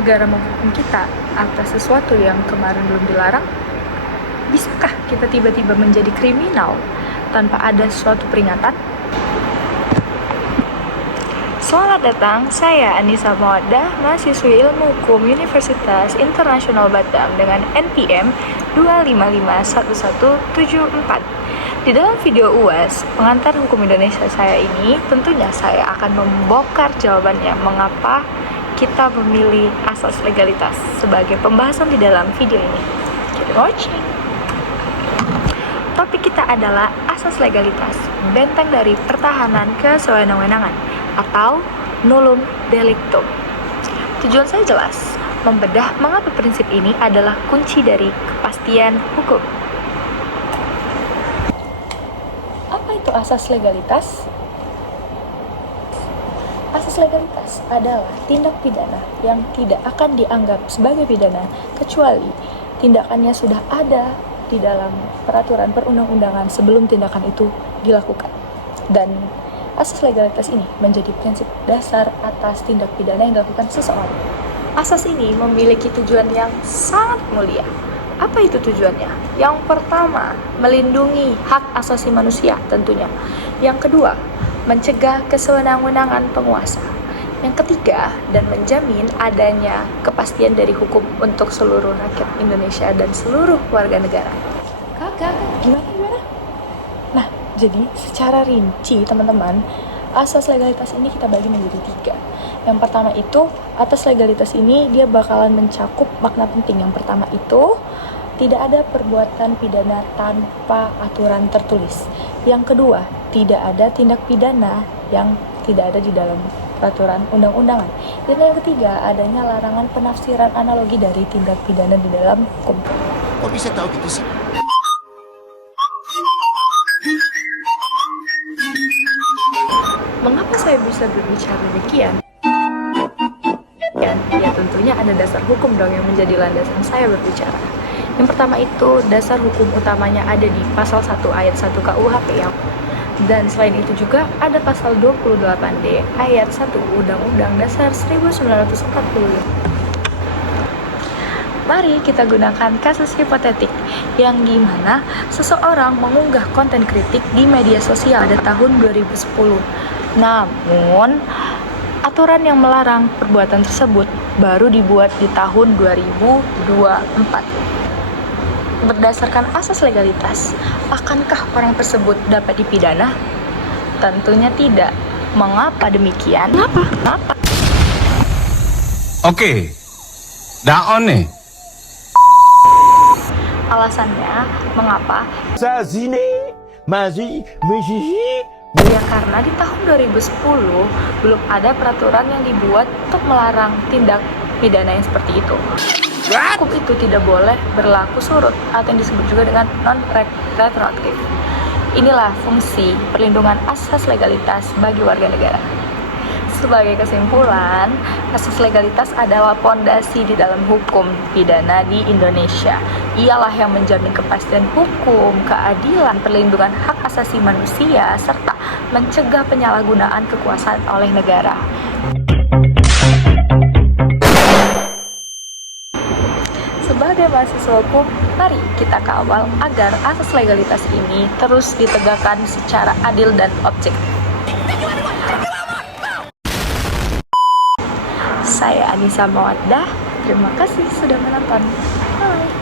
negara menghukum kita atas sesuatu yang kemarin belum dilarang? Bisakah kita tiba-tiba menjadi kriminal tanpa ada suatu peringatan? Selamat datang, saya Anissa Mawaddah, mahasiswi Ilmu Hukum Universitas Internasional Batam dengan NPM 2551174. Di dalam video UAS, pengantar hukum Indonesia saya ini, tentunya saya akan membongkar jawabannya mengapa kita memilih asas legalitas sebagai pembahasan di dalam video ini. Keep watching. Topik kita adalah asas legalitas, benteng dari pertahanan kesewenang-wenangan atau nullum delictum. Tujuan saya jelas, membedah mengapa prinsip ini adalah kunci dari kepastian hukum. Apa itu asas legalitas? Asas legalitas adalah tindak pidana yang tidak akan dianggap sebagai pidana kecuali tindakannya sudah ada di dalam peraturan perundang-undangan sebelum tindakan itu dilakukan. Dan asas legalitas ini menjadi prinsip dasar atas tindak pidana yang dilakukan seseorang. Asas ini memiliki tujuan yang sangat mulia. Apa itu tujuannya? Yang pertama, melindungi hak asasi manusia tentunya. Yang kedua, mencegah kesewenang-wenangan penguasa. Yang ketiga, dan menjamin adanya kepastian dari hukum untuk seluruh rakyat Indonesia dan seluruh warga negara. Kakak, gimana? Nah, jadi secara rinci teman-teman, asas legalitas ini kita bagi menjadi 3. Yang pertama itu, atas legalitas ini dia bakalan mencakup makna penting. Yang pertama itu, tidak ada perbuatan pidana tanpa aturan tertulis. Yang kedua, tidak ada tindak pidana yang tidak ada di dalam peraturan undang-undangan. Dan yang ketiga, adanya larangan penafsiran analogi dari tindak pidana di dalam hukum. Kok bisa tahu gitu sih? Mengapa saya bisa berbicara demikian? Ya tentunya ada dasar hukum dong yang menjadi landasan saya berbicara. Yang pertama itu, dasar hukum utamanya ada di pasal 1 ayat 1 KUHP yang dan selain itu juga ada pasal 28D ayat 1 Undang-Undang Dasar 1945. Mari kita gunakan kasus hipotetik yang dimana seseorang mengunggah konten kritik di media sosial pada tahun 2010. Namun, aturan yang melarang perbuatan tersebut baru dibuat di tahun 2024. Berdasarkan asas legalitas, akankah orang tersebut dapat dipidana? Tentunya tidak. Mengapa demikian? Kenapa? Oke, daon nih. Alasannya, mengapa? Zazine, mazi, Ya karena di tahun 2010 belum ada peraturan yang dibuat untuk melarang tindak pidana yang seperti itu. Hukum itu tidak boleh berlaku surut atau yang disebut juga dengan non-retroaktif. Inilah fungsi perlindungan asas legalitas bagi warga negara. Sebagai kesimpulan, asas legalitas adalah pondasi di dalam hukum pidana di Indonesia. Ialah yang menjamin kepastian hukum, keadilan, perlindungan hak asasi manusia, serta mencegah penyalahgunaan kekuasaan oleh negara. Sebagai mahasiswa hukum, mari kita kawal agar asas legalitas ini terus ditegakkan secara adil dan objektif. Saya Anissa Mawaddah, terima kasih sudah menonton. Bye.